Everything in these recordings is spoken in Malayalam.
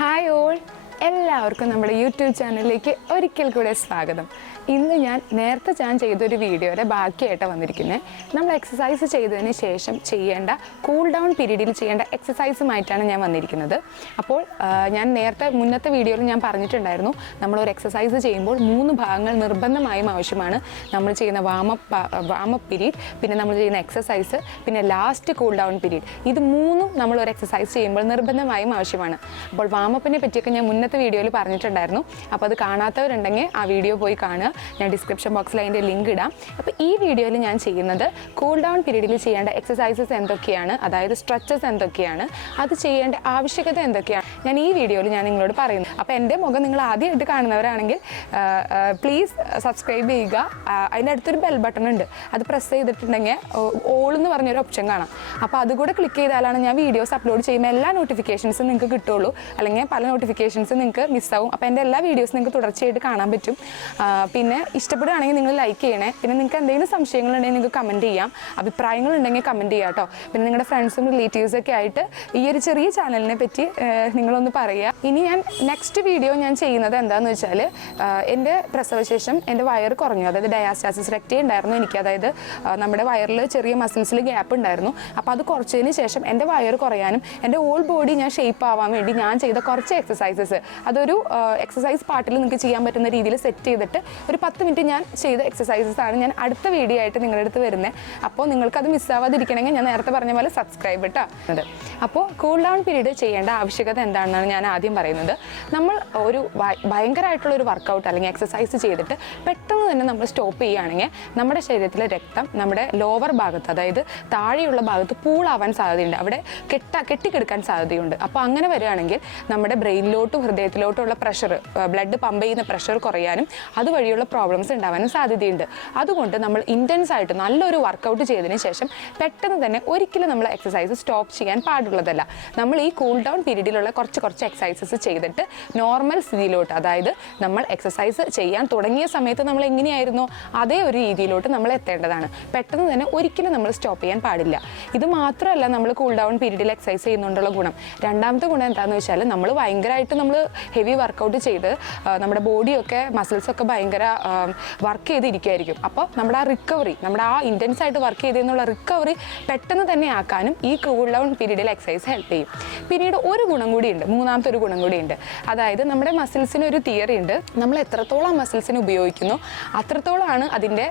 ഹായ് ഓൾ, എല്ലാവർക്കും നമ്മുടെ യൂട്യൂബ് ചാനലിലേക്ക് ഒരിക്കൽ കൂടെ സ്വാഗതം. ഇന്ന് ഞാൻ നേരത്തെ ചെയ്തൊരു വീഡിയോയുടെ ബാക്കിയായിട്ട് വന്നിരിക്കുന്നത്. നമ്മൾ എക്സസൈസ് ചെയ്തതിന് ശേഷം ചെയ്യേണ്ട കൂൾ ഡൗൺ പീരീഡിൽ ചെയ്യേണ്ട എക്സസൈസുമായിട്ടാണ് ഞാൻ വന്നിരിക്കുന്നത്. അപ്പോൾ ഞാൻ മുന്നത്തെ വീഡിയോയിൽ ഞാൻ പറഞ്ഞിട്ടുണ്ടായിരുന്നു, നമ്മളൊരു എക്സസൈസ് ചെയ്യുമ്പോൾ 3 ഭാഗങ്ങൾ നിർബന്ധമായും ആവശ്യമാണ്. നമ്മൾ ചെയ്യുന്ന വാമപ്പ് പീരീഡ്, പിന്നെ നമ്മൾ ചെയ്യുന്ന എക്സസൈസ്, പിന്നെ ലാസ്റ്റ് കൂൾ ഡൗൺ പീരീഡ്. ഇത് 3ഉം നമ്മളൊരു എക്സസൈസ് ചെയ്യുമ്പോൾ നിർബന്ധമായും ആവശ്യമാണ്. അപ്പോൾ വാമപ്പിനെ പറ്റിയൊക്കെ ഞാൻ മുന്നത്തെ വീഡിയോയിൽ പറഞ്ഞിട്ടുണ്ടായിരുന്നു. അപ്പോൾ അത് കാണാത്തവരുണ്ടെങ്കിൽ ആ വീഡിയോ പോയി കാണുക. ഞാൻ ഡിസ്ക്രിപ്ഷൻ ബോക്സിൽ അതിൻ്റെ ലിങ്ക് ഇടാം. അപ്പോൾ ഈ വീഡിയോയിൽ ഞാൻ ചെയ്യുന്നത് കൂൾ ഡൗൺ പീരീഡിൽ ചെയ്യേണ്ട എക്സസൈസസ് എന്തൊക്കെയാണ്, അതായത് സ്ട്രെച്ചസ് എന്തൊക്കെയാണ്, അത് ചെയ്യേണ്ട ആവശ്യകത എന്തൊക്കെയാണ്, ഞാൻ ഈ വീഡിയോയിൽ നിങ്ങളോട് പറയുന്നു. അപ്പോൾ എൻ്റെ മുഖം നിങ്ങൾ ആദ്യമായിട്ട് കാണുന്നവരാണെങ്കിൽ പ്ലീസ് സബ്സ്ക്രൈബ് ചെയ്യുക. അതിൻ്റെ അടുത്തൊരു ബെൽ ബട്ടൺ ഉണ്ട്, അത് പ്രസ് ചെയ്തിട്ടുണ്ടെങ്കിൽ ഓൾ എന്ന് പറഞ്ഞൊരു ഓപ്ഷൻ കാണാം. അപ്പോൾ അതുകൂടെ ക്ലിക്ക് ചെയ്താലാണ് ഞാൻ വീഡിയോസ് അപ്ലോഡ് ചെയ്യുമ്പോൾ എല്ലാ നോട്ടിഫിക്കേഷൻസും നിങ്ങൾക്ക് കിട്ടുള്ളൂ. അല്ലെങ്കിൽ പല നോട്ടിഫിക്കേഷൻസും നിങ്ങൾക്ക് മിസ്സാവും. അപ്പോൾ എൻ്റെ എല്ലാ വീഡിയോസും നിങ്ങൾക്ക് തുടർച്ചയായിട്ട് കാണാൻ പറ്റും. പിന്നെ ഇഷ്ടപ്പെടുകയാണെങ്കിൽ നിങ്ങൾ ലൈക്ക് ചെയ്യണേ. പിന്നെ നിങ്ങൾക്ക് എന്തെങ്കിലും സംശയങ്ങളുണ്ടെങ്കിൽ നിങ്ങൾക്ക് കമൻറ്റ് ചെയ്യാം. അഭിപ്രായങ്ങളുണ്ടെങ്കിൽ കമൻറ്റ് ചെയ്യാം കേട്ടോ. പിന്നെ നിങ്ങളുടെ ഫ്രണ്ട്സും റിലേറ്റീവ്സൊക്കെ ആയിട്ട് ഈ ഒരു ചെറിയ ചാനലിനെ പറ്റി നിങ്ങളൊന്ന് പറയുക. ഇനി നെക്സ്റ്റ് വീഡിയോ ഞാൻ ചെയ്യുന്നത് എന്താണെന്ന് വെച്ചാൽ, എൻ്റെ പ്രസവശേഷം എൻ്റെ വയറ് കുറഞ്ഞു, അതായത് ഡയാസ്റ്റാസിസ് റെക്റ്റി ഉണ്ടായിരുന്നു എനിക്ക്. അതായത് നമ്മുടെ വയറിൽ ചെറിയ മസിൽസിൽ ഗ്യാപ്പ് ഉണ്ടായിരുന്നു. അപ്പോൾ അത് കുറച്ചതിന് ശേഷം എൻ്റെ വയറ് കുറയാനും എൻ്റെ ഓൾ ബോഡി ഞാൻ ഷേപ്പ് ആവാൻ വേണ്ടി ഞാൻ ചെയ്ത കുറച്ച് എക്സസൈസസ്, അതൊരു എക്സസൈസ് പാർട്ടിൽ നിങ്ങൾക്ക് ചെയ്യാൻ പറ്റുന്ന രീതിയിൽ സെറ്റ് ചെയ്തിട്ട് ഒരു 10 മിനിറ്റ് ഞാൻ ചെയ്ത എക്സസൈസസ് ആണ് ഞാൻ അടുത്ത വീഡിയോ ആയിട്ട് നിങ്ങളുടെ അടുത്ത് വരുന്നത്. അപ്പോൾ നിങ്ങൾക്കത് മിസ്സാവാതിരിക്കണമെങ്കിൽ ഞാൻ നേരത്തെ പറഞ്ഞ പോലെ സബ്സ്ക്രൈബ് ഇട്ടാണ്. അപ്പോൾ കൂൾ ഡൗൺ പീരീഡ് ചെയ്യേണ്ട ആവശ്യകത എന്താണെന്നാണ് ഞാൻ ആദ്യം പറയുന്നത്. നമ്മൾ ഒരു ഭയങ്കരമായിട്ടുള്ളൊരു വർക്കൗട്ട് അല്ലെങ്കിൽ എക്സസൈസ് ചെയ്തിട്ട് പെട്ടെന്ന് തന്നെ നമ്മൾ സ്റ്റോപ്പ് ചെയ്യുകയാണെങ്കിൽ നമ്മുടെ ശരീരത്തിലെ രക്തം നമ്മുടെ ലോവർ ഭാഗത്ത്, അതായത് താഴെയുള്ള ഭാഗത്ത് പൂളാവാൻ സാധ്യതയുണ്ട്, അവിടെ കെട്ടിക്കിടക്കാൻ സാധ്യതയുണ്ട്. അപ്പോൾ അങ്ങനെ വരികയാണെങ്കിൽ നമ്മുടെ ബ്രെയിനിലോട്ടും ഹൃദയത്തിലോട്ടുള്ള പ്രഷർ, ബ്ലഡ് പമ്പ് ചെയ്യുന്ന പ്രഷർ കുറയാനും അതുവഴിയുള്ള പ്രോബ്ലംസ് ഉണ്ടാവാനും സാധ്യതയുണ്ട്. അതുകൊണ്ട് നമ്മൾ ഇൻറ്റൻസ് ആയിട്ട് നല്ലൊരു വർക്കൗട്ട് ചെയ്തതിന് ശേഷം പെട്ടെന്ന് തന്നെ ഒരിക്കലും നമ്മൾ എക്സസൈസ് സ്റ്റോപ്പ് ചെയ്യാൻ പാടുള്ളതല്ല. നമ്മൾ ഈ കൂൾ ഡൗൺ പീരീഡിലുള്ള കുറച്ച് എക്സസൈസസ് ചെയ്തിട്ട് നോർമൽ സ്ഥിതിയിലോട്ട്, അതായത് നമ്മൾ എക്സസൈസ് ചെയ്യാൻ തുടങ്ങിയ സമയത്ത് നമ്മൾ എങ്ങനെയായിരുന്നോ അതേ ഒരു രീതിയിലോട്ട് നമ്മൾ എത്തേണ്ടതാണ്. പെട്ടെന്ന് തന്നെ ഒരിക്കലും നമ്മൾ സ്റ്റോപ്പ് ചെയ്യാൻ പാടില്ല. ഇത് മാത്രമല്ല നമ്മൾ കൂൾ ഡൗൺ പീരീഡിൽ എക്സസൈസ് ചെയ്യുന്നുണ്ടുള്ള ഗുണം. രണ്ടാമത്തെ ഗുണം എന്താണെന്ന് വെച്ചാൽ, നമ്മൾ ഭയങ്കരമായിട്ട് നമ്മൾ ഹെവി വർക്കൗട്ട് ചെയ്ത് നമ്മുടെ ബോഡിയൊക്കെ മസിൽസൊക്കെ ഭയങ്കര വർക്ക് ചെയ്തിരിക്കുമായിരിക്കും. അപ്പോൾ നമ്മുടെ ആ റിക്കവറി, നമ്മുടെ ആ ഇൻറ്റൻസ് ആയിട്ട് വർക്ക് ചെയ്തെന്നുള്ള റിക്കവറി പെട്ടെന്ന് തന്നെ ആക്കാനും ഈ കൂൾ ഡൗൺ പീരീഡിൽ എക്സസൈസ് ഹെൽപ്പ് ചെയ്യും. പിന്നീട് ഒരു ഗുണം കൂടിയുണ്ട്, മൂന്നാമത്തെ ഒരു ഗുണം കൂടിയുണ്ട്. അതായത് നമ്മുടെ മസിൽസിന് ഒരു തിയറി ഉണ്ട്, നമ്മൾ എത്രത്തോളം മസിൽസിന് ഉപയോഗിക്കുന്നു അത്രത്തോളമാണ് അതിൻ്റെ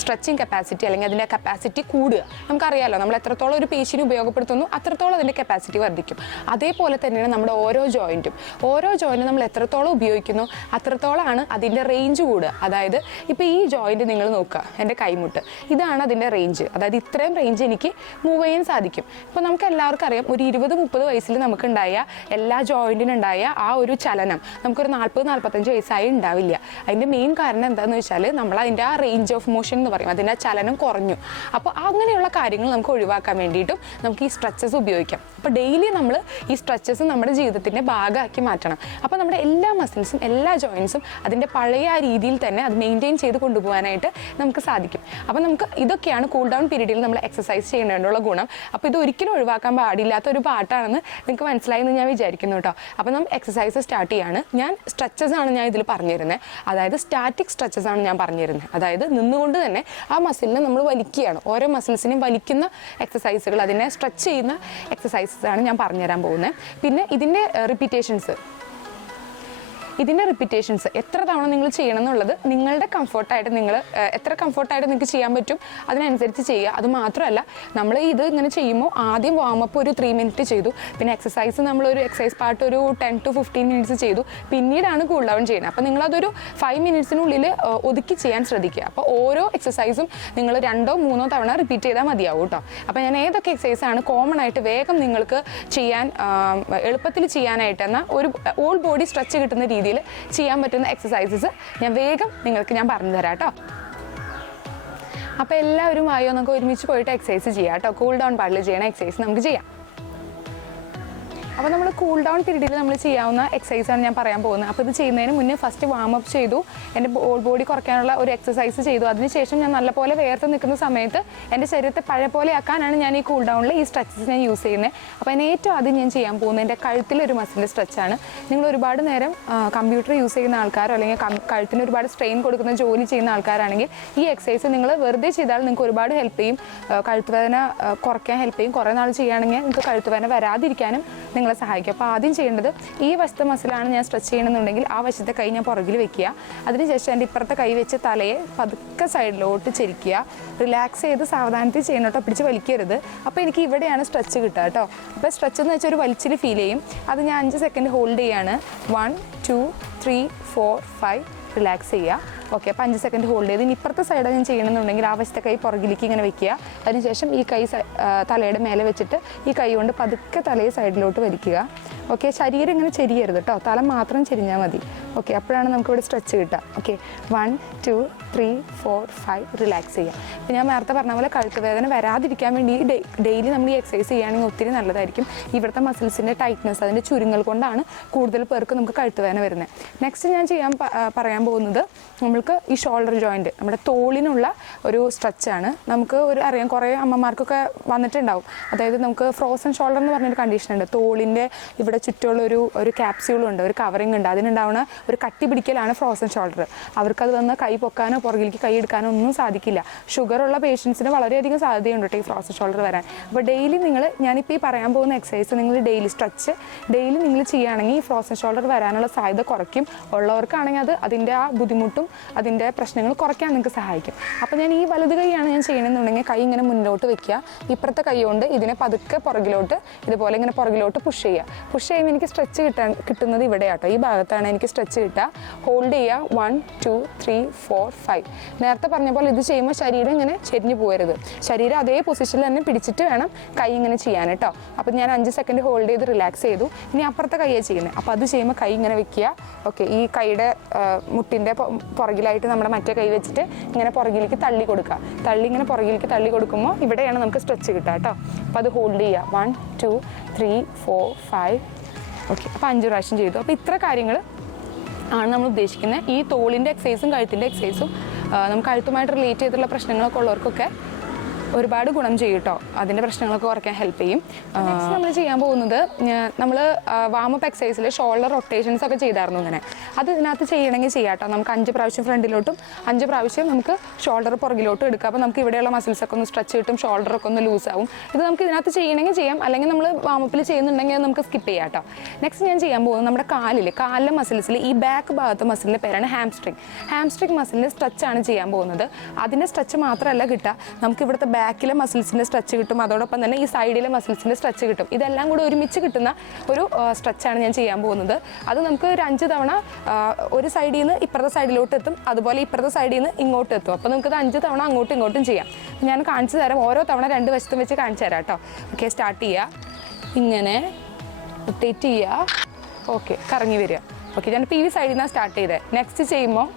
സ്ട്രെച്ചിങ് കപ്പാസിറ്റി അല്ലെങ്കിൽ അതിൻ്റെ കപ്പാസിറ്റി കൂടുക. നമുക്കറിയാമല്ലോ, നമ്മൾ എത്രത്തോളം ഒരു പേശിനെ ഉപയോഗപ്പെടുത്തുന്നു അത്രത്തോളം അതിൻ്റെ കപ്പാസിറ്റി വർദ്ധിക്കും. അതേപോലെ തന്നെയാണ് നമ്മുടെ ഓരോ ജോയിൻറ്റും നമ്മൾ എത്രത്തോളം ഉപയോഗിക്കുന്നു അത്രത്തോളമാണ് അതിൻ്റെ റേഞ്ച് കൂടുക. അതായത് ഇപ്പോൾ ഈ ജോയിൻറ്റ് നിങ്ങൾ നോക്കുക, എൻ്റെ കൈമുട്ട്, ഇതാണ് അതിൻ്റെ റേഞ്ച്. അതായത് ഇത്രയും റേഞ്ച് എനിക്ക് മൂവ് ചെയ്യാൻ സാധിക്കും. ഇപ്പോൾ നമുക്ക് എല്ലാവർക്കും അറിയാം, ഒരു 20-30 വയസ്സിൽ നമുക്കുണ്ടായ എല്ലാ ജോയിൻറ്റിനുണ്ടായ ആ ഒരു ചലനം നമുക്കൊരു 40-45 വയസ്സായി ഉണ്ടാവില്ല. അതിൻ്റെ മെയിൻ കാരണം എന്താണെന്ന് വെച്ചാൽ, നമ്മൾ അതിൻ്റെ ആ റേഞ്ച് ഓഫ് മോഷൻ എന്ന് പറയും, അതിൻ്റെ ചലനം കുറഞ്ഞു. അപ്പോൾ അങ്ങനെയുള്ള കാര്യങ്ങൾ നമുക്ക് ഒഴിവാക്കാൻ വേണ്ടിയിട്ടും നമുക്ക് ഈ സ്ട്രെച്ചസ് ഉപയോഗിക്കാം. അപ്പോൾ ഡെയിലി നമ്മൾ ഈ സ്ട്രെച്ചസ് നമ്മുടെ ജീവിതത്തിൻ്റെ ഭാഗമാക്കി മാറ്റണം. അപ്പോൾ നമ്മുടെ എല്ലാ മസിൽസും എല്ലാ ജോയിൻസും അതിൻ്റെ പഴയ ആ രീതിയിൽ തന്നെ അത് മെയിൻറ്റെയിൻ ചെയ്ത് കൊണ്ടുപോകാനായിട്ട് നമുക്ക് സാധിക്കും. അപ്പോൾ ഇതൊക്കെയാണ് കൂൾ ഡൗൺ പീരീഡിൽ നമ്മൾ എക്സസൈസ് ചെയ്യേണ്ടതുള്ള ഗുണം. അപ്പോൾ ഇത് ഒരിക്കലും ഒഴിവാക്കാൻ പാടില്ലാത്ത ഒരു പാട്ടാണെന്ന് നിങ്ങൾക്ക് മനസ്സിലായെന്ന് ഞാൻ വിചാരിക്കുന്നു കേട്ടോ. അപ്പോൾ നമ്മൾ എക്സസൈസ് സ്റ്റാർട്ട് ചെയ്യാണ്. ഞാൻ സ്ട്രെച്ചസ് ആണ് ഞാൻ ഇതിൽ പറഞ്ഞിരുന്നത്, അതായത് സ്റ്റാറ്റിക് സ്ട്രെച്ചസ് ആണ് ഞാൻ പറഞ്ഞിരുന്നത്. അതായത് നിന്നുകൊണ്ട് തന്നെ ആ മസിലിനെ നമ്മൾ വലിക്കുകയാണ്. ഓരോ മസിൽസിനെയും വലിക്കുന്ന എക്സസൈസുകൾ, അതിനെ സ്ട്രെച്ച് ചെയ്യുന്ന എക്സസൈസസ് ആണ് ഞാൻ പറഞ്ഞുതരാൻ പോകുന്നത്. പിന്നെ ഇതിൻ്റെ റിപ്പീറ്റേഷൻസ് എത്ര തവണ നിങ്ങൾ ചെയ്യണം എന്നുള്ളത് നിങ്ങളുടെ കംഫർട്ടായിട്ട്, എത്ര കംഫർട്ടായിട്ട് നിങ്ങൾക്ക് ചെയ്യാൻ പറ്റും അതിനനുസരിച്ച് ചെയ്യുക. അത് മാത്രമല്ല, നമ്മൾ ഇത് ഇങ്ങനെ ചെയ്യുമ്പോൾ ആദ്യം വാമപ്പ് ഒരു 3 മിനിറ്റ് ചെയ്തു, പിന്നെ എക്സസൈസ് നമ്മളൊരു എക്സസൈസ് പാർട്ട് ഒരു 10 to 15 മിനിറ്റ്സ് ചെയ്തു, പിന്നീടാണ് കൂൾ ഡൗൺ ചെയ്യുന്നത്. അപ്പോൾ നിങ്ങളതൊരു 5 മിനിറ്റ്സിനുള്ളിൽ ഒതുക്കി ചെയ്യാൻ ശ്രദ്ധിക്കുക. അപ്പോൾ ഓരോ എക്സസൈസും നിങ്ങൾ 2-3 തവണ റിപ്പീറ്റ് ചെയ്താൽ മതിയാവും കേട്ടോ. അപ്പോൾ ഞാൻ ഏതൊക്കെ എക്സസൈസാണ് കോമൺ ആയിട്ട് വേഗം നിങ്ങൾക്ക് ചെയ്യാൻ എളുപ്പത്തിൽ ചെയ്യാനായിട്ട് എന്നാൽ ഒരു ഓൾ ബോഡി സ്ട്രെച്ച് കിട്ടുന്ന രീതിയിൽ ചെയ്യാൻ പറ്റുന്ന എക്സസൈസസ് ഞാൻ വേഗം ഞാൻ പറഞ്ഞു തരാം കേട്ടോ. അപ്പോൾ എല്ലാവരും ആയോ, നമുക്ക് ഒരുമിച്ച് പോയിട്ട് എക്സസൈസ് ചെയ്യാം കേട്ടോ. കൂൾ ഡൗൺ പാർട്ടിൽ ചെയ്യണ എക്സസൈസ് നമുക്ക് ചെയ്യാം. അപ്പോൾ നമ്മൾ കൂൾ ഡൗൺ പീരീഡിൽ നമ്മൾ ചെയ്യാവുന്ന എക്സസൈസാണ് ഞാൻ പറയാൻ പോകുന്നത്. അപ്പോൾ ഇത് ചെയ്യുന്നതിന് മുന്നേ ഫസ്റ്റ് വാം അപ്പ് ചെയ്തു, എൻ്റെ ബോഡി കുറയ്ക്കാനുള്ള ഒരു എക്സസൈസ് ചെയ്തു. അതിനുശേഷം ഞാൻ നല്ലപോലെ വേർത്ത് നിൽക്കുന്ന സമയത്ത് എൻ്റെ ശരീരത്തെ പഴയ പോലെ ആക്കാനാണ് ഞാൻ ഈ കൂൾ ഡൗണിൽ ഈ സ്ട്രെച്ചസ് ഞാൻ യൂസ് ചെയ്യുന്നത്. അപ്പോൾ അതിന് ഏറ്റവും ആദ്യം ഞാൻ ചെയ്യാൻ പോകുന്നത് എൻ്റെ കഴുത്തിലൊരു മസിലിൻ്റെ സ്ട്രെച്ചാണ്. നിങ്ങൾ ഒരുപാട് നേരം കമ്പ്യൂട്ടർ യൂസ് ചെയ്യുന്ന ആൾക്കാരോ അല്ലെങ്കിൽ കഴുത്തിന് ഒരുപാട് സ്ട്രെയിൻ കൊടുക്കുന്ന ജോലി ചെയ്യുന്ന ആൾക്കാരാണെങ്കിൽ ഈ എക്സസൈസ് നിങ്ങൾ വെറുതെ ചെയ്താൽ നിങ്ങൾക്ക് ഒരുപാട് ഹെൽപ്പ് ചെയ്യും. കഴുത്ത് വേദന കുറയ്ക്കാൻ ഹെൽപ്പ് ചെയ്യും. കുറേ നാൾ ചെയ്യുകയാണെങ്കിൽ നിങ്ങൾക്ക് കഴുത്ത് വേദന വരാതിരിക്കാനും നിങ്ങളെ സഹായിക്കും. അപ്പോൾ ആദ്യം ചെയ്യേണ്ടത് ഈ വശത്തെ മസിലാണ് ഞാൻ സ്ട്രെച്ച് ചെയ്യണമെന്നുണ്ടെങ്കിൽ ആ വശത്തെ കൈ ഞാൻ പുറകിൽ വെക്കുക. അതിനുശേഷം എൻ്റെ ഇപ്പുറത്തെ കൈ വെച്ച് തലയെ പതുക്കെ സൈഡിലോട്ട് ചെരിക്കുക. റിലാക്സ് ചെയ്ത് സാവധാനത്തിൽ ചെയ്യണം കേട്ടോ, പിടിച്ച് വലിക്കരുത്. അപ്പോൾ എനിക്ക് ഇവിടെയാണ് സ്ട്രെച്ച് കിട്ടുക കേട്ടോ. അപ്പോൾ സ്ട്രെച്ച് എന്ന് വെച്ചാൽ ഒരു വലിച്ചിൽ ഫീൽ ചെയ്യും. അത് ഞാൻ 5 സെക്കൻഡ് ഹോൾഡ് ചെയ്യാണ്. 1 2 3 4 5 റിലാക്സ് ചെയ്യുക. ഓക്കെ, അപ്പോൾ 5 സെക്കൻഡ് ഹോൾഡ് ചെയ്ത് ഇനി ഇപ്പുറത്തെ സൈഡ് ഞാൻ ചെയ്യണമെന്നുണ്ടെങ്കിൽ ആ വശത്തെ കൈ പുറകിലേക്ക് ഇങ്ങനെ വെക്കുക. അതിനുശേഷം ഈ കൈ തലയുടെ മേലെ വെച്ചിട്ട് ഈ കൈ കൊണ്ട് പതുക്കെ തലയെ സൈഡിലോട്ട് വലിക്കുക. ഓക്കെ, ശരീരം ഇങ്ങനെ ചെരിയരുത് കേട്ടോ, തല മാത്രം ചെരിഞ്ഞാൽ മതി. ഓക്കെ, അപ്പോഴാണ് നമുക്കിവിടെ സ്ട്രെച്ച് കിട്ടുക. ഓക്കെ, 1 2 3 4 5 റിലാക്സ് ചെയ്യുക. ഇപ്പോൾ ഞാൻ നേരത്തെ പറഞ്ഞ പോലെ കഴുത്ത് വേദന വരാതിരിക്കാൻ വേണ്ടി ഡെയിലി നമ്മൾ ഈ എക്സസൈസ് ചെയ്യുകയാണെങ്കിൽ ഒത്തിരി നല്ലതായിരിക്കും. ഇവിടുത്തെ മസിൽസിൻ്റെ ടൈറ്റ്നസ്, അതിൻ്റെ ചുരുങ്ങൽ കൊണ്ടാണ് കൂടുതൽ പേർക്ക് നമുക്ക് കഴുത്ത് വേദന വരുന്നത്. നെക്സ്റ്റ് ഞാൻ പറയാൻ പോകുന്നത് നമ്മൾക്ക് ഈ ഷോൾഡർ ജോയിൻറ്റ്, നമ്മുടെ തോളിനുള്ള ഒരു സ്ട്രെച്ചാണ്. നമുക്ക് അറിയാം, കുറേ അമ്മമാർക്കൊക്കെ വന്നിട്ടുണ്ടാവും. അതായത് നമുക്ക് ഫ്രോസൺ ഷോൾഡർ എന്ന് പറഞ്ഞൊരു കണ്ടീഷൻ ഉണ്ട്. തോളിൻ്റെ ഇവിടെ ചുറ്റുമുള്ള ഒരു ക്യാപ്സ്യൂളുണ്ട്, ഒരു കവറിങ് ഉണ്ട്. അതിനുണ്ടാവുന്ന ഒരു കട്ടി പിടിക്കലാണ് ഫ്രോസൺ ഷോൾഡർ. അവർക്കത് വന്ന് കൈ പൊക്കാനോ പുറകിലേക്ക് കൈ എടുക്കാനോ ഒന്നും സാധിക്കില്ല. ഷുഗറുള്ള പേഷ്യൻസിന് വളരെയധികം സാധ്യതയുണ്ട് കേട്ടോ ഈ ഫ്രോസൺ ഷോൾഡർ വരാൻ. അപ്പോൾ ഡെയിലി ഞാനിപ്പോൾ ഈ പറയാൻ പോകുന്ന എക്സസൈസ് നിങ്ങൾ ഡെയിലി സ്ട്രെച്ച് ഡെയിലി നിങ്ങൾ ചെയ്യുകയാണെങ്കിൽ ഈ ഫ്രോസൺ ഷോൾഡർ വരാനുള്ള സാധ്യത കുറയ്ക്കും. ഉള്ളവർക്കാണെങ്കിൽ അതിൻ്റെ ആ ബുദ്ധിമുട്ടും അതിൻ്റെ പ്രശ്നങ്ങൾ കുറയ്ക്കാൻ നിങ്ങൾക്ക് സഹായിക്കും. അപ്പോൾ ഞാൻ ഈ വലത് കൈയാണ് ഞാൻ ചെയ്യണമെന്നുണ്ടെങ്കിൽ കൈ ഇങ്ങനെ മുന്നോട്ട് വെക്കുക. ഇപ്പുറത്തെ കൈ കൊണ്ട് ഇതിനെ പതുക്കെ പുറകിലോട്ട് ഇതുപോലെ ഇങ്ങനെ പുറകിലോട്ട് പുഷ് ചെയ്യുക. പുഷ് ചെയ്യുമ്പോൾ എനിക്ക് സ്ട്രെച്ച് കിട്ടുന്നത് ഇവിടെയാട്ടോ, ഈ ഭാഗത്താണ് എനിക്ക് സ്ട്രെച്ച് കിട്ടുക. ഹോൾഡ് ചെയ്യുക. 1 2 3 4 5. നേരത്തെ പറഞ്ഞ പോലെ ഇത് ചെയ്യുമ്പോൾ ശരീരം ഇങ്ങനെ ചെരിഞ്ഞു പോകരുത്. ശരീരം അതേ പൊസിഷനിൽ തന്നെ പിടിച്ചിട്ട് വേണം കൈ ഇങ്ങനെ ചെയ്യാൻ കേട്ടോ. അപ്പോൾ ഞാൻ 5 സെക്കൻഡ് ഹോൾഡ് ചെയ്ത് റിലാക്സ് ചെയ്തു. ഇനി അപ്പുറത്തെ കൈയാണ് ചെയ്യുന്നത്. അപ്പോൾ അത് ചെയ്യുമ്പോൾ കൈ ഇങ്ങനെ വെക്കുക. ഓക്കെ, ഈ കൈയുടെ മുട്ടിൻ്റെ പുറകിലായിട്ട് നമ്മുടെ മറ്റേ കൈ വെച്ചിട്ട് ഇങ്ങനെ പുറകിലേക്ക് തള്ളി കൊടുക്കുക. ഇങ്ങനെ പുറകിലേക്ക് തള്ളി കൊടുക്കുമ്പോൾ ഇവിടെയാണ് നമുക്ക് സ്ട്രെച്ച് കിട്ടുക കേട്ടോ. അപ്പോൾ അത് ഹോൾഡ് ചെയ്യുക. 1 2 3 4 5. ഓക്കെ, അപ്പോൾ 5 പ്രാവശ്യം ചെയ്തു. അപ്പോൾ ഇത്ര കാര്യങ്ങൾ ആണ് നമ്മൾ ഉദ്ദേശിക്കുന്നത്. ഈ തോളിൻ്റെ എക്സസൈസും കഴുത്തിൻ്റെ എക്സസൈസും നമുക്ക് കഴുത്തുമായിട്ട് റിലേറ്റ് ചെയ്തിട്ടുള്ള പ്രശ്നങ്ങളൊക്കെ ഉള്ളവർക്കൊക്കെ ഒരുപാട് ഗുണം ചെയ്യും കേട്ടോ. അതിൻ്റെ പ്രശ്നങ്ങളൊക്കെ കുറയ്ക്കാൻ ഹെൽപ്പ് ചെയ്യും. നെക്സ്റ്റ് നമ്മൾ ചെയ്യാൻ പോകുന്നത്, നമ്മൾ വാമപ്പ് എക്സസൈസിൽ ഷോൾഡർ റൊട്ടേഷൻസ് ഒക്കെ ചെയ്തായിരുന്നു. ഇങ്ങനെ അത് ഇതിനകത്ത് ചെയ്യണമെങ്കിൽ ചെയ്യാം കേട്ടോ. നമുക്ക് 5 പ്രാവശ്യം ഫ്രണ്ടിലോട്ടും 5 പ്രാവശ്യം നമുക്ക് ഷോൾഡർ പുറകിലോട്ടും എടുക്കാം. അപ്പോൾ നമുക്ക് ഇവിടെയുള്ള മസിൽസൊക്കെ ഒന്ന് സ്ട്രെച്ച് കിട്ടും, ഷോൾഡറൊക്കെ ഒന്ന് ലൂസ് ആവും. ഇത് നമുക്ക് ഇതിനകത്ത് ചെയ്യണമെങ്കിൽ ചെയ്യാം, അല്ലെങ്കിൽ നമ്മൾ വാമപ്പിൽ ചെയ്യുന്നുണ്ടെങ്കിൽ നമുക്ക് സ്കിപ്പ് ചെയ്യാം കേട്ടോ. നെക്സ്റ്റ് ഞാൻ ചെയ്യാൻ പോകുന്നത് നമ്മുടെ കാലിലെ മസിൽസിൽ ഈ ബാക്ക് ഭാഗത്തെ മസിലിൻ്റെ പേരാണ് ഹാംസ്ട്രിങ് മസിലിൻ്റെ സ്ട്രെച്ചാണ് ചെയ്യാൻ പോകുന്നത്. അതിൻ്റെ സ്ട്രെച്ച് മാത്രമല്ല കിട്ടുക, നമുക്ക് ഇവിടുത്തെ ബാക്കിലെ മസിൽസിൻ്റെ സ്ട്രെച്ച് കിട്ടും, അതോടൊപ്പം തന്നെ ഈ സൈഡിലെ മസിൽസിൻ്റെ സ്ട്രെച്ച് കിട്ടും. ഇതെല്ലാം കൂടി ഒരുമിച്ച് കിട്ടുന്ന ഒരു സ്ട്രെച്ചാണ് ഞാൻ ചെയ്യാൻ പോകുന്നത്. അത് നമുക്ക് ഒരു 5 തവണ ഒരു സൈഡിൽ നിന്ന് ഇപ്പുറത്തെ സൈഡിലോട്ട് എത്തും, അതുപോലെ ഇപ്പുറത്തെ സൈഡിൽ നിന്ന് ഇങ്ങോട്ട് എത്തും. അപ്പോൾ നമുക്കത് 5 തവണ അങ്ങോട്ടും ഇങ്ങോട്ടും ചെയ്യാം. ഞാൻ കാണിച്ചു തരാം, ഓരോ തവണ 2 വശത്തും വെച്ച് കാണിച്ചു തരാം കേട്ടോ. ഓക്കെ, സ്റ്റാർട്ട് ചെയ്യുക. ഇങ്ങനെ റൊട്ടേറ്റ് ചെയ്യുക. ഓക്കെ, കറങ്ങി വരിക. ഓക്കെ, ഞാൻ ഈ സൈഡിൽ നിന്നാണ് സ്റ്റാർട്ട് ചെയ്തത്. നെക്സ്റ്റ് ചെയ്യുമ്പോൾ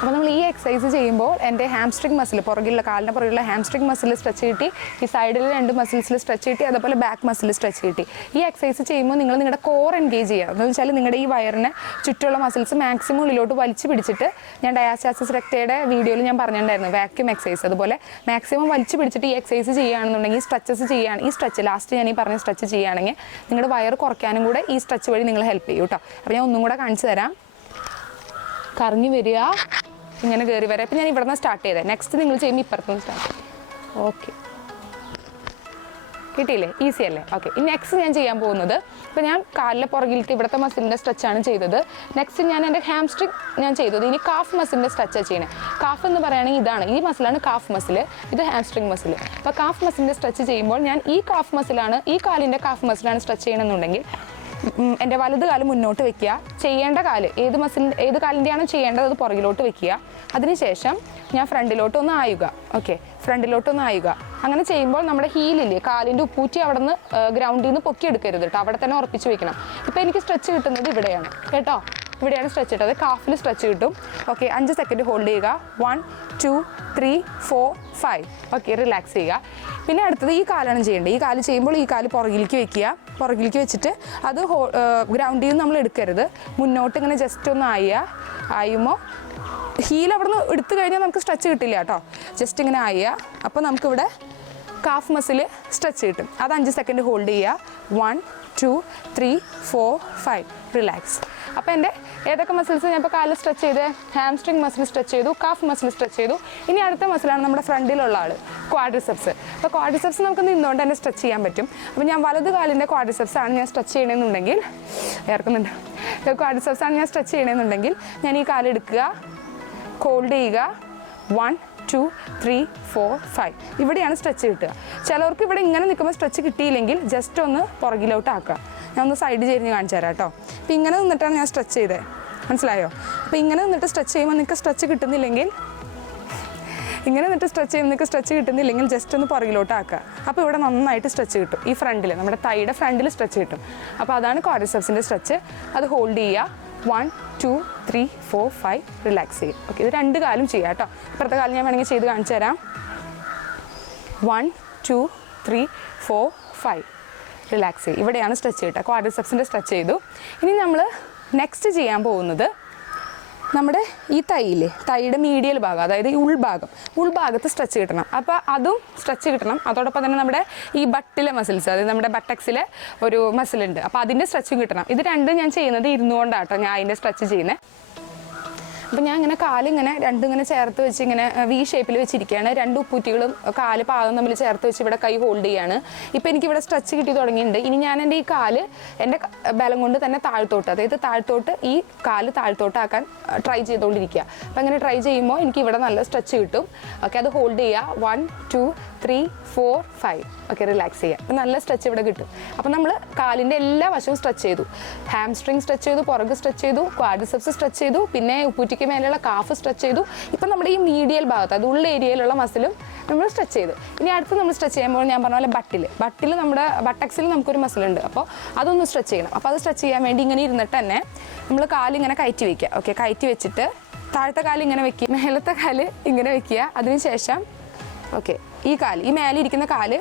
അപ്പോൾ നമ്മൾ ഈ എക്സസൈസ് ചെയ്യുമ്പോൾ എൻ്റെ ഹാംസ്ട്രിങ് മസിൽ, കാലിൻ്റെ പുറകിലുള്ള ഹാംസ്ട്രിങ് മസിൽ സ്ട്രെച്ച് കിട്ടി, ഈ സൈഡിൽ 2 മസിൽസിൽ സ്ട്രെച്ച് കിട്ടി, അതുപോലെ ബാക്ക് മസിൽ സ്ട്രെച്ച് കിട്ടി. ഈ എക്സസൈസ് ചെയ്യുമ്പോൾ നിങ്ങൾ നിങ്ങളുടെ കോർ എൻഗേജ് ചെയ്യുക. എന്ന് വെച്ചാൽ നിങ്ങളുടെ ഈ വയറിനെ ചുറ്റുള്ള മസിൽസ് മാക്സിമം ഉള്ളിലോട്ട് വലിച്ചു പിടിച്ചിട്ട്, ഞാൻ ഡയാസ്റ്റാസിസ് റെക്ടയുടെ വീഡിയോയിൽ ഞാൻ പറഞ്ഞിട്ടുണ്ടായിരുന്നു വാക്യൂം എക്സസൈസ്, അതുപോലെ മാക്സിമം വലിച്ചു പിടിച്ചിട്ട് ഈ എക്സസൈസ് ചെയ്യുകയാണെന്നുണ്ടെങ്കിൽ ഈ സ്ട്രെച്ച് ലാസ്റ്റ് ഞാൻ ഈ പറഞ്ഞ സ്ട്രെച്ച് ചെയ്യുകയാണെങ്കിൽ നിങ്ങളുടെ വയർ കുറയ്ക്കാനും കൂടെ ഈ സ്ട്രെച്ച് വഴി നിങ്ങൾ ഹെൽപ്പ് ചെയ്യും കേട്ടോ. അപ്പോൾ ഞാൻ ഒന്നും കൂടെ കാണിച്ചു തരാം. കറങ്ങി വരിക, ഇങ്ങനെ കയറി വരാം. അപ്പോൾ ഞാൻ ഇവിടെ നിന്ന് സ്റ്റാർട്ട് ചെയ്തത്. നെക്സ്റ്റ് നിങ്ങൾ ചെയ്യുമ്പോൾ ഇപ്പുറത്തുനിന്ന് സ്റ്റാർട്ട് ചെയ്യും. ഓക്കെ, കിട്ടിയില്ലേ? ഈസി അല്ലേ? ഓക്കെ, ഇനി നെക്സ്റ്റ് ഞാൻ ചെയ്യാൻ പോകുന്നത്, ഇപ്പോൾ ഞാൻ കാലിലെ പുറകിലത്തെ ഇവിടുത്തെ മസിലിൻ്റെ സ്ട്രെച്ചാണ് ചെയ്തത്. നെക്സ്റ്റ് ഞാൻ എൻ്റെ ഹാംസ്ട്രിങ് ഞാൻ ചെയ്തത്. ഇനി കാഫ് മസിലിൻ്റെ സ്ട്രെച്ചാണ് ചെയ്യുന്നത്. കാഫ് എന്ന് പറയുകയാണെങ്കിൽ ഇതാണ്, ഈ മസിലാണ് കാഫ് മസിൽ, ഇത് ഹാംസ്ട്രിങ് മസിൽ. അപ്പോൾ കാഫ് മസിലിൻ്റെ സ്ട്രെച്ച് ചെയ്യുമ്പോൾ ഞാൻ ഈ കാലിൻ്റെ കാഫ് മസിലാണ് സ്ട്രെച്ച് ചെയ്യണമെന്നുണ്ടെങ്കിൽ എൻ്റെ വലത് കാല് മുന്നോട്ട് വെക്കുക. ചെയ്യേണ്ട കാല് ഏത് കാലിൻ്റെയാണോ ചെയ്യേണ്ടത് അത് പുറകിലോട്ട് വെക്കുക. അതിനുശേഷം ഞാൻ ഫ്രണ്ടിലോട്ടൊന്ന് ആയുക. ഓക്കെ, ഫ്രണ്ടിലോട്ടൊന്ന് ആയുക. അങ്ങനെ ചെയ്യുമ്പോൾ നമ്മുടെ ഹീലില്ലേ, കാലിൻ്റെ ഉപ്പൂറ്റി അവിടെ നിന്ന് ഗ്രൗണ്ടിൽ നിന്ന് പൊക്കിയെടുക്കരുത് കേട്ടോ, അവിടെ തന്നെ ഉറപ്പിച്ച് വെക്കണം. ഇപ്പോൾ എനിക്ക് സ്ട്രെച്ച് കിട്ടുന്നത് ഇവിടെയാണ് കേട്ടോ. ഇവിടെയാണ് സ്ട്രെച്ച് കിട്ടുക. അത് കാഫിൽ സ്ട്രെച്ച് കിട്ടും. ഓക്കെ, 5 സെക്കൻഡ് ഹോൾഡ് ചെയ്യുക. 1 2 3 4 5. ഓക്കെ, റിലാക്സ് ചെയ്യുക. പിന്നെ അടുത്തത് ഈ കാലാണ് ചെയ്യേണ്ടത്. ഈ കാല് ചെയ്യുമ്പോൾ ഈ കാല് പുറകിലേക്ക് വെക്കുക. പുറകിലേക്ക് വെച്ചിട്ട് അത് ഗ്രൗണ്ടിൽ നിന്ന് നമ്മൾ എടുക്കരുത്. മുന്നോട്ട് ഇങ്ങനെ ജസ്റ്റ് ഒന്ന് ആയുമ്പോൾ ഹീൽ അവിടെ നിന്ന് എടുത്തു കഴിഞ്ഞാൽ നമുക്ക് സ്ട്രെച്ച് കിട്ടില്ല കേട്ടോ. ജസ്റ്റ് ഇങ്ങനെ അപ്പോൾ നമുക്കിവിടെ കാഫ് മസിൽ സ്ട്രെച്ച് കിട്ടും. അത് 5 സെക്കൻഡ് ഹോൾഡ് ചെയ്യുക. 1 2 3 4 5. റിലാക്സ്. അപ്പോൾ എൻ്റെ ഏതൊക്കെ മസിൽസ് ഞാൻ ഇപ്പോൾ കാലിൽ സ്ട്രെച്ച് ചെയ്ത്? ഹാംസ്ട്രിങ് മസിൽ സ്ട്രെച്ച് ചെയ്തു, കാഫ് മസിൽ സ്ട്രെച്ച് ചെയ്തു. ഇനി അടുത്ത മസിലാണ് നമ്മുടെ ഫ്രണ്ടിലുള്ള ആൾ, ക്വാഡ്രിസെപ്സ്. അപ്പോൾ ക്വാഡ്രിസെപ്സ് നമുക്ക് നിന്നുകൊണ്ട് തന്നെ സ്ട്രെച്ച് ചെയ്യാൻ പറ്റും. അപ്പോൾ ഞാൻ വലത് കാലിൻ്റെ ക്വാഡ്രിസെപ്സ് ആണ് ഞാൻ സ്ട്രെച്ച് ചെയ്യണമെന്നുണ്ടെങ്കിൽ, ഏർക്കുന്നുണ്ട്, ക്വാഡ്രിസെപ്സ് ആണ് ഞാൻ സ്ട്രെച്ച് ചെയ്യണമെന്നുണ്ടെങ്കിൽ ഞാൻ ഈ കാലെടുക്കുക, ഹോൾഡ് ചെയ്യുക. 1 2 3 4 5. ഇവിടെയാണ് സ്ട്രെച്ച് കിട്ടുക. ചിലവർക്ക് ഇവിടെ ഇങ്ങനെ നിൽക്കുമ്പോൾ സ്ട്രെച്ച് കിട്ടിയില്ലെങ്കിൽ ജസ്റ്റ് ഒന്ന് പുറകിലോട്ട് ആക്കുക. ഞാൻ ഒന്ന് സൈഡ് ചെരിഞ്ഞ് കാണിച്ചു തരാം കേട്ടോ. അപ്പോൾ ഇങ്ങനെ നിന്നിട്ടാണ് ഞാൻ സ്ട്രെച്ച് ചെയ്തത്, മനസ്സിലായോ? അപ്പോൾ ഇങ്ങനെ നിന്നിട്ട് സ്ട്രെച്ച് ചെയ്യുമ്പോൾ നിങ്ങൾക്ക് സ്ട്രെച്ച് കിട്ടുന്നില്ലെങ്കിൽ, ജസ്റ്റ് ഒന്ന് പുറകിലോട്ട് ആക്കുക. അപ്പോൾ ഇവിടെ നന്നായിട്ട് സ്ട്രെച്ച് കിട്ടും. ഈ ഫ്രണ്ടിൽ, നമ്മുടെ തൈയുടെ ഫ്രണ്ടിൽ സ്ട്രെച്ച് കിട്ടും. അപ്പോൾ അതാണ് ക്വാഡ്രിസെപ്സിൻ്റെ സ്ട്രെച്ച്. അത് ഹോൾഡ് ചെയ്യുക. 1 2 3 4 5. റിലാക്സ് ചെയ്യും. ഓക്കെ, ഇത് 2 കാലും ചെയ്യാം കേട്ടോ. ഇപ്പുറത്തെ കാലം ഞാൻ വേണമെങ്കിൽ ചെയ്ത് കാണിച്ചു തരാം. 1 2 3 4 5. റിലാക്സ് ചെയ്യും. ഇവിടെയാണ് സ്ട്രെച്ച് കിട്ടുക. ക്വാഡ്രിസെപ്സിൻ്റെ സ്ട്രെച്ച് ചെയ്തു. ഇനി നമ്മൾ നെക്സ്റ്റ് ചെയ്യാൻ പോകുന്നത് നമ്മുടെ ഈ തൈയുടെ മീഡിയൽ ഭാഗം, അതായത് ഈ ഉൾഭാഗത്ത് സ്ട്രെച്ച് കിട്ടണം. അപ്പോൾ അതും സ്ട്രെച്ച് കിട്ടണം. അതോടൊപ്പം തന്നെ നമ്മുടെ ഈ ബട്ടിലെ മസിൽസ്, അതായത് നമ്മുടെ ബട്ടക്സിലെ ഒരു മസിലുണ്ട്, അപ്പോൾ അതിൻ്റെ സ്ട്രെച്ചും കിട്ടണം. ഇത് രണ്ടും ഞാൻ ചെയ്യുന്നത് ഇരുന്നുകൊണ്ടാട്ടോ ഞാൻ അതിൻ്റെ സ്ട്രെച്ച് ചെയ്യുന്നത്. അപ്പോൾ ഞാൻ ഇങ്ങനെ കാലിങ്ങനെ രണ്ടും ഇങ്ങനെ ചേർത്ത് വെച്ച് ഇങ്ങനെ വി ഷേപ്പിൽ വെച്ചിരിക്കുകയാണ്. 2 ഉപ്പൂറ്റികളും കാല് പാദം തമ്മിൽ ചേർത്ത് വെച്ച് ഇവിടെ കൈ ഹോൾഡ് ചെയ്യാണ്. ഇപ്പോൾ എനിക്കിവിടെ സ്ട്രെച്ച് കിട്ടി തുടങ്ങിയിട്ടുണ്ട്. ഇനി ഞാൻ എൻ്റെ ഈ കാല് എൻ്റെ ബലം കൊണ്ട് തന്നെ താഴ്ത്തോട്ട്, അതായത് ഈ കാല് താഴ്ത്തോട്ടാക്കാൻ ട്രൈ ചെയ്തുകൊണ്ടിരിക്കുക. അപ്പോൾ അങ്ങനെ ട്രൈ ചെയ്യുമ്പോൾ എനിക്ക് ഇവിടെ നല്ല സ്ട്രെച്ച് കിട്ടും. ഓക്കെ, അത് ഹോൾഡ് ചെയ്യുക. 1 2 3 4 5. ഓക്കെ, റിലാക്സ് ചെയ്യുക. അപ്പോൾ നല്ല സ്ട്രെച്ച് ഇവിടെ കിട്ടും. അപ്പോൾ നമ്മൾ കാലിൻ്റെ എല്ലാ വശവും സ്ട്രെച്ച് ചെയ്തു. ഹാംസ്ട്രിങ് സ്ട്രെച്ച് ചെയ്തു, പുറക് സ്ട്രെച്ച് ചെയ്തു, ക്വാഡ്രിസെപ്സ് സ്ട്രെച്ച് ചെയ്തു, പിന്നെ ഉപ്പൂറ്റിക്ക് മേലെയുള്ള കാഫ് സ്ട്രെച്ച് ചെയ്തു. ഇപ്പം നമ്മുടെ ഈ മീഡിയൽ ഭാഗത്ത്, അത് ഉള്ള ഏരിയയിലുള്ള മസിലും നമ്മൾ സ്ട്രെച്ച് ചെയ്തു. ഇനി അടുത്ത് നമ്മൾ സ്ട്രെച്ച് ചെയ്യുമ്പോൾ ഞാൻ പറഞ്ഞ പോലെ ബട്ടിൽ നമ്മുടെ ബട്ടക്സിൽ നമുക്കൊരു മസിലുണ്ട്. അപ്പോൾ അതൊന്ന് സ്ട്രെച്ച് ചെയ്യണം. അപ്പോൾ അത് സ്ട്രെച്ച് ചെയ്യാൻ വേണ്ടി ഇങ്ങനെ ഇരുന്നിട്ട് തന്നെ നമ്മൾ കാലിങ്ങനെ കയറ്റി വയ്ക്കുക. ഓക്കെ, കയറ്റി വെച്ചിട്ട് താഴത്തെ കാല് ഇങ്ങനെ വെക്കുക, മേലത്തെ കാല് ഇങ്ങനെ വെക്കുക. അതിനുശേഷം ഓക്കെ, ഈ മേലെ ഇരിക്കുന്ന കാല്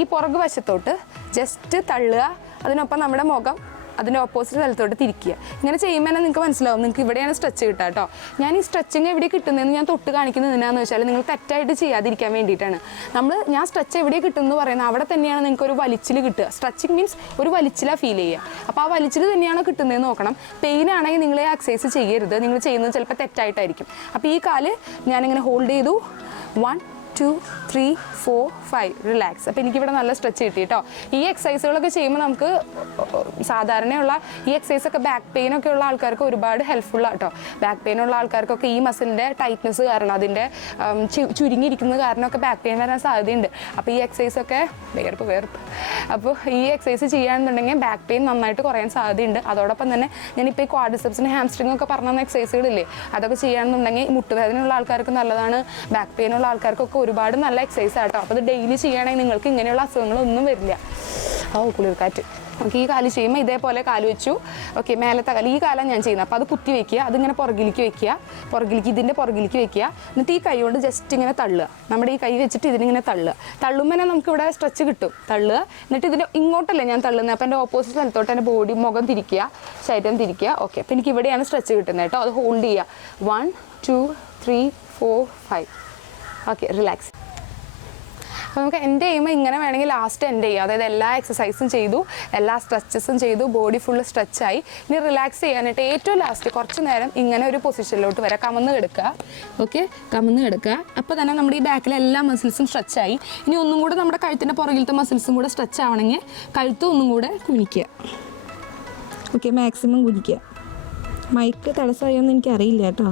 ഈ പുറകു വശത്തോട്ട് ജസ്റ്റ് തള്ളുക. അതിനൊപ്പം നമ്മുടെ മുഖം അതിൻ്റെ ഓപ്പോസിറ്റ് സ്ഥലത്തോട്ട് തിരിക്കുക. ഇങ്ങനെ ചെയ്യുമ്പോൾ തന്നെ നിങ്ങൾക്ക് മനസ്സിലാവും, നിങ്ങൾക്ക് ഇവിടെയാണ് സ്ട്രെച്ച് കിട്ടുക കേട്ടോ. ഞാൻ ഈ സ്ട്രെച്ചിങ് എവിടെ കിട്ടുന്നതെന്ന് ഞാൻ തൊട്ട് കാണിക്കുന്നത് എന്താണെന്ന് വെച്ചാൽ നിങ്ങൾ തെറ്റായിട്ട് ചെയ്യാതിരിക്കാൻ വേണ്ടിയിട്ടാണ്. ഞാൻ സ്ട്രെച്ച് എവിടെ കിട്ടുമെന്ന് പറയുന്നത് അവിടെ തന്നെയാണ് നിങ്ങൾക്ക് ഒരു വലിച്ചിൽ കിട്ടുക. സ്ട്രെച്ചിങ് മീൻസ് ഒരു വലിച്ചിലാണ് ഫീൽ ചെയ്യുക. അപ്പോൾ ആ വലിച്ചിൽ തന്നെയാണ് കിട്ടുന്നതെന്ന് നോക്കണം. പെയിൻ ആണെങ്കിൽ നിങ്ങൾ എക്സസൈസ് ചെയ്യരുത്. നിങ്ങൾ ചെയ്യുന്നത് ചിലപ്പോൾ തെറ്റായിട്ടായിരിക്കും. അപ്പോൾ ഈ കാല് ഞാനിങ്ങനെ ഹോൾഡ് ചെയ്തു. 1 2 3 4 5. റിലാക്സ്. അപ്പോൾ എനിക്കിവിടെ നല്ല സ്ട്രെച്ച് കിട്ടി കേട്ടോ. ഈ എക്സസൈസുകളൊക്കെ ചെയ്യുമ്പോൾ നമുക്ക് സാധാരണയുള്ള ഈ എക്സസൈസൊക്കെ ബാക്ക് പെയിൻ ഒക്കെ ഉള്ള ആൾക്കാർക്ക് ഒരുപാട് ഹെൽപ്ഫുള്ളാണ് കേട്ടോ. ബാക്ക് പെയിൻ ഉള്ള ആൾക്കാർക്കൊക്കെ ഈ മസിലിൻ്റെ ടൈറ്റ്നസ് കാരണം, അതിൻ്റെ ചുരുങ്ങിയിരിക്കുന്നത് കാരണമൊക്കെ ബാക്ക് പെയിൻ വരാൻ സാധ്യതയുണ്ട്. അപ്പോൾ ഈ എക്സസൈസൊക്കെ വേർപ്പ് അപ്പോൾ ഈ എക്സസൈസ് ചെയ്യുകയാണെന്നുണ്ടെങ്കിൽ ബാക്ക് പെയിൻ നന്നായിട്ട് കുറയാൻ സാധ്യതയുണ്ട്. അതോടൊപ്പം തന്നെ ഞാനിപ്പോൾ ഈ ക്വാഡ്രിസെപ്സിന് ഹാംസ്ട്രിങ് ഒക്കെ പറഞ്ഞ എക്സസൈസുകളില്ലേ, അതൊക്കെ ചെയ്യുകയാണെന്നുണ്ടെങ്കിൽ മുട്ടുവേദനയുള്ള ആൾക്കാർക്ക് നല്ലതാണ്. ബാക്ക് പെയിൻ ഉള്ള ആൾക്കാർക്കൊക്കെ ഒരുപാട് നല്ല എക്സസൈസ് ആട്ടോ. അപ്പോൾ അത് ഡെയിലി ചെയ്യുകയാണെങ്കിൽ നിങ്ങൾക്ക് ഇങ്ങനെയുള്ള അസുഖങ്ങളൊന്നും വരില്ല. കുളിർക്കാറ്റ്. ഓക്കെ, ഈ കാല് ചെയ്യുമ്പോൾ ഇതേപോലെ കാല് വെച്ചു. ഓക്കെ, മേലത്തെ കാല്, ഈ കാലാണ് ഞാൻ ചെയ്യുന്നത്. അപ്പോൾ അത് കുത്തി വെക്കുക, അതിങ്ങനെ പുറകിലേക്ക് വെക്കുക, ഇതിൻ്റെ പുറകിലേക്ക് വെക്കുക. എന്നിട്ട് ഈ കൈ കൊണ്ട് ജസ്റ്റ് ഇങ്ങനെ തള്ളുക. നമ്മുടെ ഈ കൈ വെച്ചിട്ട് ഇതിനിങ്ങനെ തള്ളുമ്പോൾ തന്നെ നമുക്കിവിടെ സ്ട്രെച്ച് കിട്ടും. തള്ളുക. എന്നിട്ട് ഇതിൻ്റെ ഇങ്ങോട്ടല്ലേ ഞാൻ തള്ളുന്നത്, അപ്പോൾ എൻ്റെ ഓപ്പോസിറ്റ് സ്ഥലത്തോട്ട് എൻ്റെ ബോഡി മുഖം തിരിക്കുക, ശരീരം തിരിക്കുക. ഓക്കെ, അപ്പോൾ എനിക്ക് ഇവിടെയാണ് സ്ട്രെച്ച് കിട്ടുന്നത് കേട്ടോ. അത് ഹോൾഡ് ചെയ്യുക. 1 2 3 4 5. Okay, relax. അപ്പോൾ നമുക്ക് എൻഡ് ചെയ്യുമ്പോൾ ഇങ്ങനെ വേണമെങ്കിൽ ലാസ്റ്റ് എൻഡ് ചെയ്യുക. അതായത് എല്ലാ എക്സസൈസും ചെയ്തു, എല്ലാ സ്ട്രെച്ചസും ചെയ്തു, ബോഡി ഫുള്ള് സ്ട്രെച്ചായി. ഇനി റിലാക്സ് ചെയ്യാനായിട്ട് ഏറ്റവും ലാസ്റ്റ് കുറച്ച് നേരം ഇങ്ങനെ ഒരു പൊസിഷനിലോട്ട് വരാം. കമന്ന് കിടക്കുക. ഓക്കെ, കമന്ന് കിടക്കുക. അപ്പോൾ തന്നെ നമ്മുടെ ഈ ബാക്കിലെ എല്ലാ മസിൽസും സ്ട്രെച്ചായി. ഇനി ഒന്നും കൂടെ നമ്മുടെ കഴുത്തിൻ്റെ പുറകിലത്തെ മസിൽസും കൂടെ സ്ട്രെച്ച് ആവണമെങ്കിൽ കഴുത്ത് ഒന്നും കൂടെ കുനിക്കുക. ഓക്കെ, മാക്സിമം കുനിക്കുക. മൈക്ക് തടസ്സമായോന്ന് എനിക്കറിയില്ല കേട്ടോ.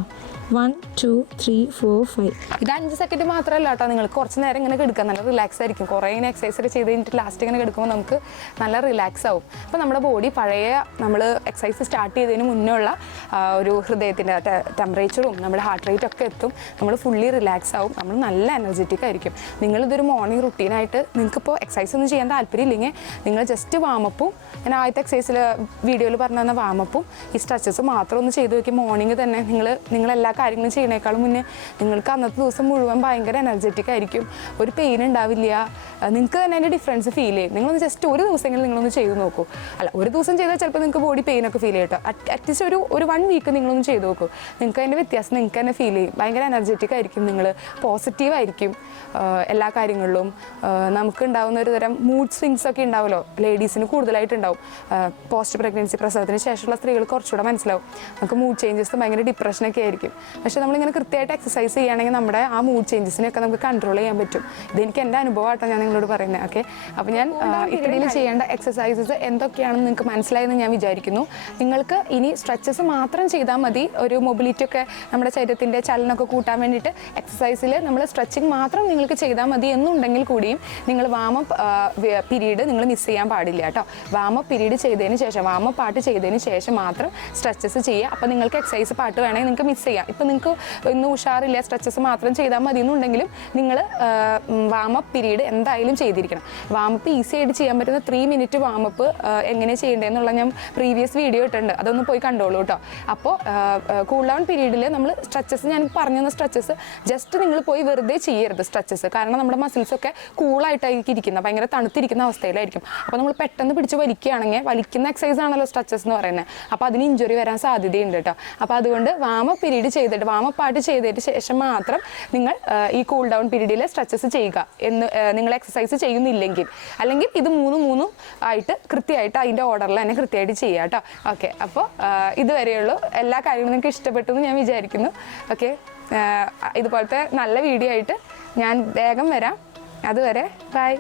1 2 3 4 5. ഇത് 5 സെക്കൻഡ് മാത്രമല്ല കേട്ടോ, നിങ്ങൾ കുറച്ച് നേരം ഇങ്ങനെ കിടക്കുക, നല്ല റിലാക്സ് ആയിരിക്കും. കുറേ ഇങ്ങനെ എക്സസൈസ് ഒക്കെ ചെയ്ത് കഴിഞ്ഞിട്ട് ലാസ്റ്റ് ഇങ്ങനെ കിടക്കുമ്പോൾ നമുക്ക് നല്ല റിലാക്സ് ആവും. അപ്പോൾ നമ്മുടെ ബോഡി പഴയ നമ്മൾ എക്സസൈസ് സ്റ്റാർട്ട് ചെയ്തതിന് മുന്നേ ഉള്ള ഒരു ഹൃദയത്തിൻ്റെ ടെമ്പറേച്ചറും നമ്മുടെ ഹാർട്ട് റേറ്റും ഒക്കെ എത്തും. നമ്മൾ ഫുള്ളി റിലാക്സ് ആവും, നമ്മൾ നല്ല എനർജറ്റിക് ആയിരിക്കും. നിങ്ങളിതൊരു മോർണിംഗ് റുട്ടീനായിട്ട് നിങ്ങൾക്കിപ്പോൾ എക്സസൈസ് ഒന്നും ചെയ്യാൻ താല്പര്യമില്ലെങ്കിൽ നിങ്ങൾ ജസ്റ്റ് വാമപ്പും, ഞാൻ ആദ്യത്തെ എക്സസൈസിൽ വീഡിയോയിൽ പറഞ്ഞു തന്ന വാമപ്പും ഈ സ്ട്രെച്ചസ് മാത്രം ഒന്ന് ചെയ്ത് നോക്കി. മോർണിംഗ് തന്നെ നിങ്ങളെല്ലാ കാര്യങ്ങളും ചെയ്യുന്നേക്കാളും മുന്നേ നിങ്ങൾക്ക് അന്നത്തെ ദിവസം മുഴുവൻ ഭയങ്കര എനർജറ്റിക് ആയിരിക്കും. ഒരു പെയിൻ ഉണ്ടാവില്ല, നിങ്ങൾക്ക് തന്നെ അതിൻ്റെ ഡിഫറൻസ് ഫീൽ ചെയ്യും. നിങ്ങളൊന്ന് ജസ്റ്റ് ഒരു ദിവസമെങ്കിലും നിങ്ങളൊന്ന് ചെയ്ത് നോക്കൂ. അല്ല, ഒരു ദിവസം ചെയ്താൽ ചിലപ്പോൾ നിങ്ങൾക്ക് ബോഡി പെയിനൊക്കെ ഫീൽ ചെയ്യും. അറ്റ്ലീസ്റ്റ് ഒരു 1 വീക്ക് നിങ്ങളൊന്ന് ചെയ്ത് നോക്കൂ. നിങ്ങൾക്ക് അതിൻ്റെ വ്യത്യാസം നിങ്ങൾക്ക് തന്നെ ഫീൽ ചെയ്യും. ഭയങ്കര എനർജറ്റിക് ആയിരിക്കും, നിങ്ങൾ പോസിറ്റീവായിരിക്കും എല്ലാ കാര്യങ്ങളിലും. നമുക്ക് ഉണ്ടാകുന്ന ഒരു തരം മൂഡ് സ്വിങ്സ് ഒക്കെ ഉണ്ടാവുമല്ലോ, ലേഡീസിന് കൂടുതലായിട്ടുണ്ടാവും. പോസ്റ്റ് പ്രഗ്നൻസി പ്രസവത്തിന് ശേഷമുള്ള സ്ത്രീകൾ കുറച്ചുകൂടെ മനസ്സിലാവും. നമുക്ക് മൂഡ് ചേഞ്ചസ് ഭയങ്കര ഡിപ്രഷനൊക്കെ ആയിരിക്കും. പക്ഷേ നമ്മളിങ്ങനെ കൃത്യമായിട്ട് എക്സസൈസ് ചെയ്യുകയാണെങ്കിൽ നമ്മുടെ ആ മൂഡ് ചേഞ്ചസിനെയൊക്കെ നമുക്ക് കൺട്രോൾ ചെയ്യാൻ പറ്റും. ഇതെനിക്ക് എൻ്റെ അനുഭവമായിട്ടാണ് ഞാൻ നിങ്ങളോട് പറയുന്നത്. ഓക്കെ, അപ്പോൾ ഞാൻ ഇതിൽ ചെയ്യേണ്ട എക്സസൈസസ് എന്തൊക്കെയാണെന്ന് നിങ്ങൾക്ക് മനസ്സിലായെന്ന് ഞാൻ വിചാരിക്കുന്നു. നിങ്ങൾക്ക് ഇനി സ്ട്രെച്ചസ് മാത്രം ചെയ്താൽ മതി. ഒരു മൊബിലിറ്റി ഒക്കെ നമ്മുടെ ശരീരത്തിൻ്റെ ചലനമൊക്കെ കൂട്ടാൻ വേണ്ടിയിട്ട് എക്സസൈസിൽ നമ്മൾ സ്ട്രെച്ചിങ് മാത്രം നിങ്ങൾക്ക് ചെയ്താൽ മതി എന്നുണ്ടെങ്കിൽ കൂടിയും നിങ്ങൾ വാമപ്പ് പീരീഡ് നിങ്ങൾ മിസ് ചെയ്യാൻ പാടില്ല കേട്ടോ. വാമപ്പ് പീരീഡ് ചെയ്തതിന് ശേഷം, വാമപ്പ് പാട്ട് ചെയ്തതിന് ശേഷം മാത്രം സ്ട്രെച്ചസ് ചെയ്യുക. അപ്പോൾ നിങ്ങൾക്ക് എക്സസൈസ് പാട്ട് വേണമെങ്കിൽ നിങ്ങൾക്ക് മിസ് ചെയ്യാം. ഇപ്പോൾ നിങ്ങൾക്ക് ഇന്ന് ഉഷാറില്ല, സ്ട്രെച്ചസ് മാത്രം ചെയ്താൽ മതി എന്നുണ്ടെങ്കിലും നിങ്ങൾ വാമപ്പ് പീരീഡ് എന്തായാലും ചെയ്തിരിക്കണം. വാമപ്പ് ഈസി ആയിട്ട് ചെയ്യാൻ പറ്റുന്ന 3 മിനിറ്റ് വാമപ്പ് എങ്ങനെ ചെയ്യേണ്ടതെന്നുള്ള ഞാൻ പ്രീവിയസ് വീഡിയോ ഇട്ടിട്ടുണ്ട്, അതൊന്ന് പോയി കണ്ടോളൂ കേട്ടോ. അപ്പോൾ കൂൾ ഡൗൺ പീരീഡിൽ നമ്മൾ സ്ട്രെച്ചസ്, ഞാൻ പറഞ്ഞു തന്ന സ്ട്രെച്ചസ് ജസ്റ്റ് നിങ്ങൾ പോയി വെറുതെ ചെയ്യരുത് സ്ട്രെച്ചസ്. കാരണം നമ്മുടെ മസിൽസൊക്കെ കൂളായിട്ടായിരിക്കും ഇരിക്കുന്നത്, ഭയങ്കര തണുത്തിരിക്കുന്ന അവസ്ഥയിലായിരിക്കും. അപ്പോൾ നമ്മൾ പെട്ടെന്ന് പിടിച്ച് വലിക്കുകയാണെങ്കിൽ, വലിക്കുന്ന എക്സസൈസ് ആണല്ലോ സ്ട്രെച്ചസ് എന്ന് പറയുന്നത്, അപ്പോൾ അതിന് ഇഞ്ചുറി വരാൻ സാധ്യതയുണ്ട് കേട്ടോ. അപ്പോൾ അതുകൊണ്ട് വാമപ്പ് പീരീഡ് ചെയ്തിട്ട്, വാമപ്പ് പാട്ട് ചെയ്തതിന് ശേഷം മാത്രം നിങ്ങൾ ഈ കൂൾ ഡൗൺ പീരീഡിൽ സ്ട്രെച്ചസ് ചെയ്യുക എന്ന് നിങ്ങൾ എക്സസൈസ് ചെയ്യുന്നില്ലെങ്കിൽ. അല്ലെങ്കിൽ ഇത് 3 ആയിട്ട് കൃത്യമായിട്ട് അതിൻ്റെ ഓർഡറിൽ തന്നെ കൃത്യമായിട്ട് ചെയ്യുക കേട്ടോ. ഓക്കെ, അപ്പോൾ ഇതുവരെയുള്ളൂ. എല്ലാ കാര്യങ്ങളും നിങ്ങൾക്ക് ഇഷ്ടപ്പെട്ടു എന്ന് ഞാൻ വിചാരിക്കുന്നു. ഓക്കെ, ഇതുപോലത്തെ നല്ല വീഡിയോ ആയിട്ട് ഞാൻ വേഗം വരാം. അതുവരെ ബൈ.